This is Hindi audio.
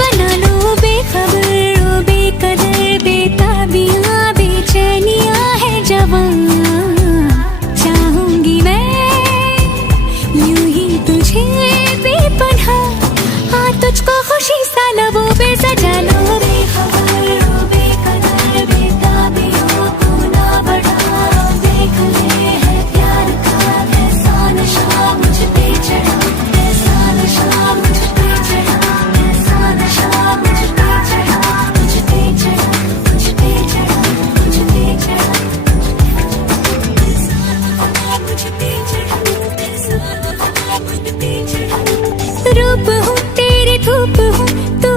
बना लो बेखबर, ओ बेकदर, बेताबियां बेचैनियां है जवां। चाहूंगी मैं यूं ही तुझे बेपनाह, हाँ तुझको खुशी सा लबों पे सजा